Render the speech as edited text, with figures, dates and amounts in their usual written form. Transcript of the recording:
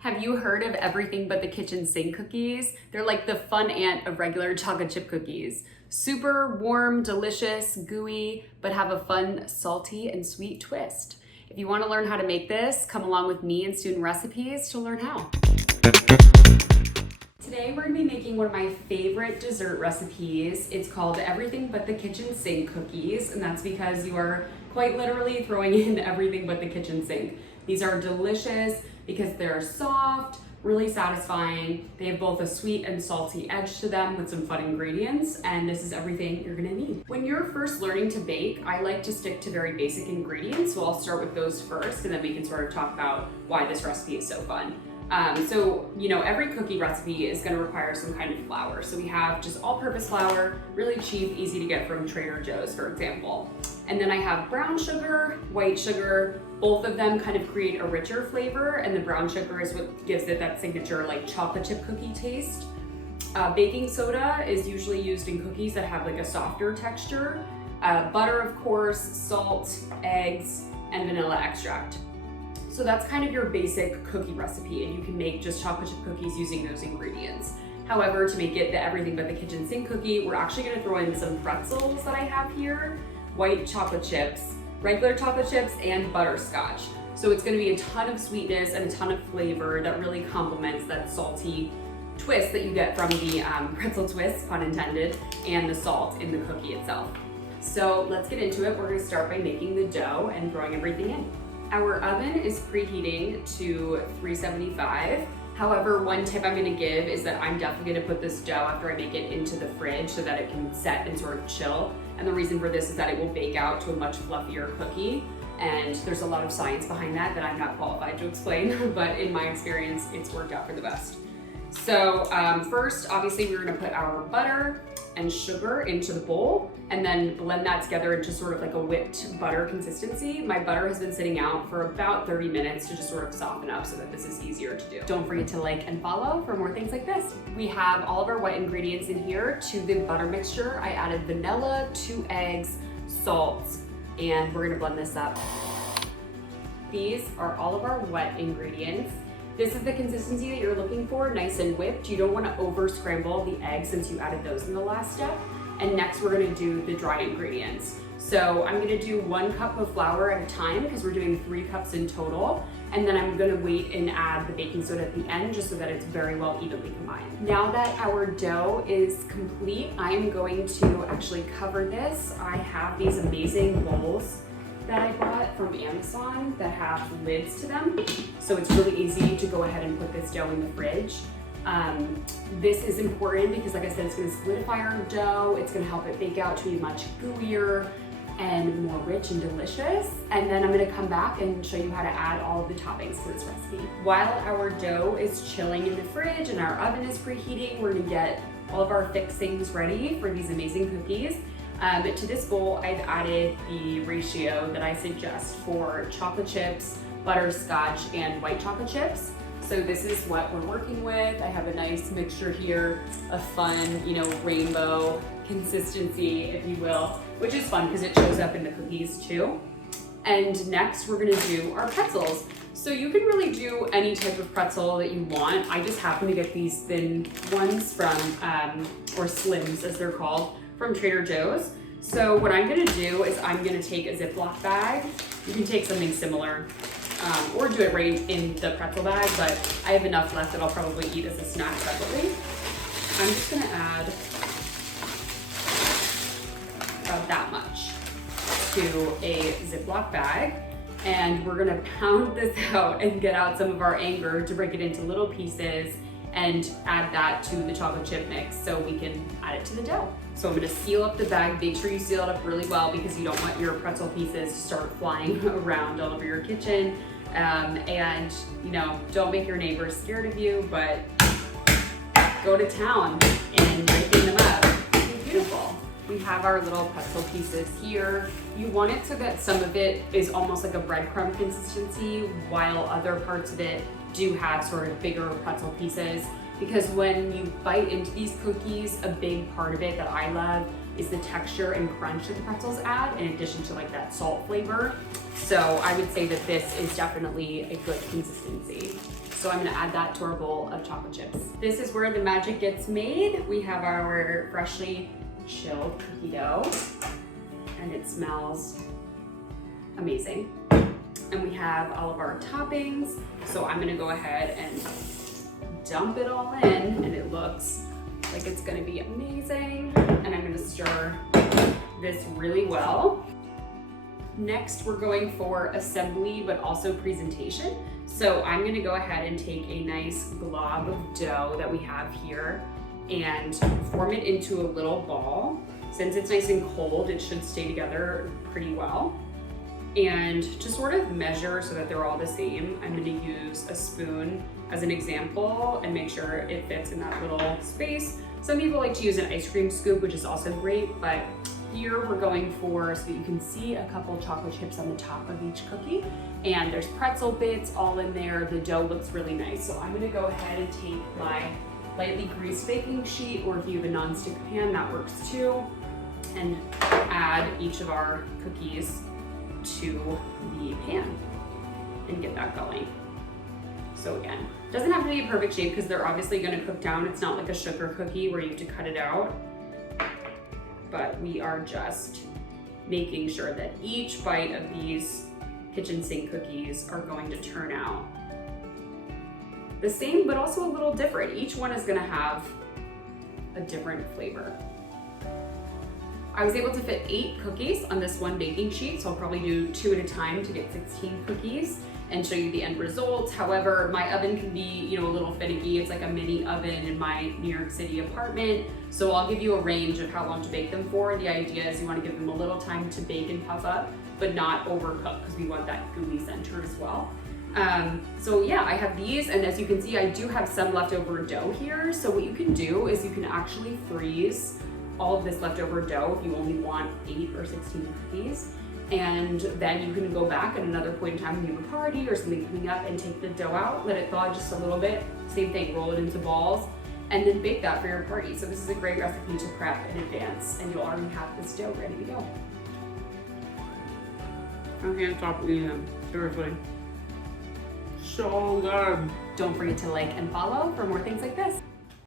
Have you heard of everything but the kitchen sink cookies? They're like the fun aunt of regular chocolate chip cookies. Super warm, delicious, gooey, but have a fun, salty and sweet twist. If you want to learn how to make this, come along with me and Student Recipes to learn how. Today we're going to be making one of my favorite dessert recipes. It's called everything but the kitchen sink cookies, and that's because you are quite literally throwing in everything but the kitchen sink. These are delicious because they're soft, really satisfying. They have both a sweet and salty edge to them with some fun ingredients, and this is everything you're gonna need. When you're first learning to bake, I like to stick to very basic ingredients, so I'll start with those first, and then we can sort of talk about why this recipe is so fun. Every cookie recipe is gonna require some kind of flour. So we have just all-purpose flour, really cheap, easy to get from Trader Joe's, for example. And then I have brown sugar, white sugar. Both of them kind of create a richer flavor, and the brown sugar is what gives it that signature like chocolate chip cookie taste. Baking soda is usually used in cookies that have like a softer texture. Butter, of course, salt, eggs, and vanilla extract. So that's kind of your basic cookie recipe, and you can make just chocolate chip cookies using those ingredients. However, to make it the everything but the kitchen sink cookie, we're actually gonna throw in some pretzels that I have here, white chocolate chips, regular chocolate chips, and butterscotch. So it's gonna be a ton of sweetness and a ton of flavor that really complements that salty twist that you get from the pretzel twist, pun intended, and the salt in the cookie itself. So let's get into it. We're gonna start by making the dough and throwing everything in. Our oven is preheating to 375. However, one tip I'm gonna give is that I'm definitely gonna put this dough after I make it into the fridge so that it can set and sort of chill. And the reason for this is that it will bake out to a much fluffier cookie. And there's a lot of science behind that I'm not qualified to explain, but in my experience, it's worked out for the best. So first, obviously, we're gonna put our butter and sugar into the bowl and then blend that together into sort of like a whipped butter consistency. My butter has been sitting out for about 30 minutes to just sort of soften up so that this is easier to do. Don't forget to like and follow for more things like this. We have all of our wet ingredients in here. To the butter mixture, I added vanilla, 2 eggs, salt, and we're gonna blend this up. These are all of our wet ingredients. This is the consistency that you're looking for, nice and whipped. You don't want to over scramble the eggs since you added those in the last step. And next we're going to do the dry ingredients. So I'm going to do 1 cup of flour at a time because we're doing 3 cups in total. And then I'm going to wait and add the baking soda at the end just so that it's very well evenly combined. Now that our dough is complete, I'm going to actually cover this. I have these amazing bowls that I bought from Amazon that have lids to them. So it's really easy to go ahead and put this dough in the fridge. This is important because like I said, it's gonna solidify our dough. It's gonna help it bake out to be much gooier and more rich and delicious. And then I'm gonna come back and show you how to add all of the toppings to this recipe. While our dough is chilling in the fridge and our oven is preheating, we're gonna get all of our fixings ready for these amazing cookies. To this bowl, I've added the ratio that I suggest for chocolate chips, butterscotch, and white chocolate chips. So this is what we're working with. I have a nice mixture here of fun, rainbow consistency, if you will, which is fun because it shows up in the cookies too. And next we're gonna do our pretzels. So you can really do any type of pretzel that you want. I just happen to get these thin ones from, or slims as they're called, from Trader Joe's. So what I'm gonna do is I'm gonna take a Ziploc bag. You can take something similar or do it right in the pretzel bag, but I have enough left that I'll probably eat as a snack separately. I'm just gonna add about that much to a Ziploc bag. And we're gonna pound this out and get out some of our anger to break it into little pieces and add that to the chocolate chip mix so we can add it to the dough. So I'm gonna seal up the bag. Make sure you seal it up really well because you don't want your pretzel pieces to start flying around all over your kitchen. And don't make your neighbors scared of you, but go to town in breaking them up. Beautiful. We have our little pretzel pieces here. You want it so that some of it is almost like a breadcrumb consistency, while other parts of it do have sort of bigger pretzel pieces. Because when you bite into these cookies, a big part of it that I love is the texture and crunch that the pretzels add, in addition to like that salt flavor. So I would say that this is definitely a good consistency. So I'm gonna add that to our bowl of chocolate chips. This is where the magic gets made. We have our freshly chilled cookie dough, and it smells amazing. And we have all of our toppings. So I'm gonna go ahead and dump it all in, and it looks like it's gonna be amazing. And I'm gonna stir this really well. Next, we're going for assembly, but also presentation. So I'm gonna go ahead and take a nice glob of dough that we have here and form it into a little ball. Since it's nice and cold, it should stay together pretty well. And to sort of measure so that they're all the same, I'm gonna use a spoon as an example and make sure it fits in that little space. Some people like to use an ice cream scoop, which is also great, but here we're going for, so that you can see a couple chocolate chips on the top of each cookie, and there's pretzel bits all in there. The dough looks really nice. So I'm gonna go ahead and take my lightly greased baking sheet, or if you have a non-stick pan, that works too, and add each of our cookies to the pan and get that going. So again, doesn't have to be a perfect shape because they're obviously gonna cook down. It's not like a sugar cookie where you have to cut it out, but we are just making sure that each bite of these kitchen sink cookies are going to turn out the same, but also a little different. Each one is gonna have a different flavor. I was able to fit 8 cookies on this one baking sheet, so I'll probably do 2 at a time to get 16 cookies and show you the end result. However, my oven can be, a little finicky. It's like a mini oven in my New York City apartment. So I'll give you a range of how long to bake them for. The idea is you want to give them a little time to bake and puff up, but not overcook, because we want that gooey center as well. So yeah, I have these, and as you can see, I do have some leftover dough here. So what you can do is you can actually freeze all of this leftover dough if you only want 8 or 16 cookies. And then you can go back at another point in time when you have a party or something coming up and take the dough out, let it thaw just a little bit. Same thing, roll it into balls, and then bake that for your party. So this is a great recipe to prep in advance, and you'll already have this dough ready to go. I can't stop eating them, seriously. So good. Don't forget to like and follow for more things like this.